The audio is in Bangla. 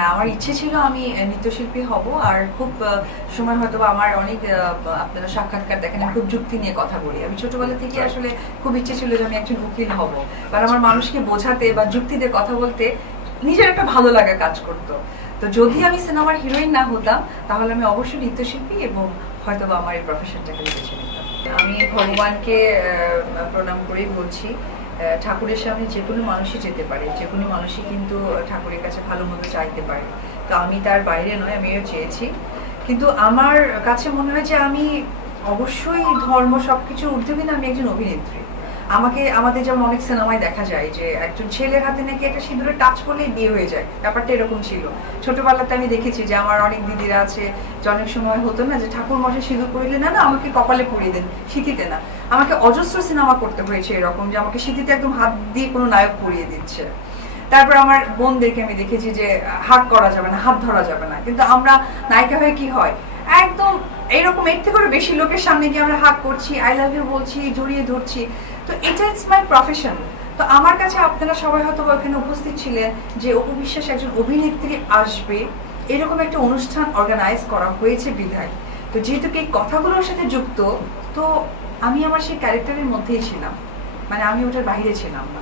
আমার ইচ্ছে ছিল আমি নৃত্যশিল্পী হব আর খুব সময় হয়তো বা আমার অনেক আপনারা সাক্ষাৎকার দেখেন আমি খুব যুক্তি নিয়ে কথা বলি। আমি ছোটবেলা থেকে আসলে খুব ইচ্ছে ছিল যে আমি একজন উকিল হব। কারণ আমার মানুষকে বোঝাতে বা যুক্তি দিয়ে কথা বলতে নিজের একটা ভালো লাগা কাজ করতো। তো যদি আমি সিনেমার হিরোইন না হতাম তাহলে আমি অবশ্যই নৃত্যশিল্পী এবং হয়তো আমার এই প্রফেশনটাকে বেছে নিতাম। আমি ভগবানকে প্রণাম করেই বলছি। ঠাকুরের সামনে যে কোনো মানুষই যেতে পারে, যে কোনো মানুষই কিন্তু ঠাকুরের কাছে ভালো মতো চাইতে পারে। তো আমি তার বাইরে নয়, আমিও চেয়েছি। কিন্তু আমার কাছে মনে হয় যে আমি অবশ্যই ধর্ম সবকিছু ঊর্ধ্বে, কিন্তু আমি একজন অভিনেত্রী। আমাকে, আমাদের যেমন অনেক সিনেমায় দেখা যায় যে একজন ছেলের হাতে নাকি একটা সিঁদুরে টাচ করলেই বিয়ে হয়ে যায়। ব্যাপারটা এরকম ছিল। ছোটবেলাতে আমি দেখেছি যে আমার অনেক দিদিরা আছে যে অনেক সময় হতো না যে ঠাকুর মশাই সিঁদুর পরিলে না না, আমাকে কপালে পরিয়ে দেন শীতিতে না। আমাকে অজস্র সিনেমা করতে হয়েছে এরকম যে আমাকে শীতিতে একদম হাত দিয়ে কোনো নায়ক পরিয়ে দিচ্ছে। তারপর আমার বোনদেরকে আমি দেখেছি যে হাত করা যাবে না, হাত ধরা যাবে না। কিন্তু আমরা নায়িকা হয়ে কি হয়? একদম এইরকম এর থেকে বেশি লোকের সামনে গিয়ে আমরা হাত করছি আই লাভ ইউ বলছি, জড়িয়ে ধরছি। তো এটা ইটস মাই প্রফেশন তো আমার কাছে আপনারা সবাই হয়তো ওখানে উপস্থিত ছিলেন যে অপু বিশ্বাস একজন অভিনেত্রী আসবে। এরকম একটা অনুষ্ঠান অর্গানাইজ করা হয়েছে বিধায় তো যেহেতু এই কথাগুলোর সাথে যুক্ত, তো আমি আমার সেই ক্যারেক্টারের মধ্যেই ছিলাম। মানে আমি ওটার বাইরে ছিলাম না।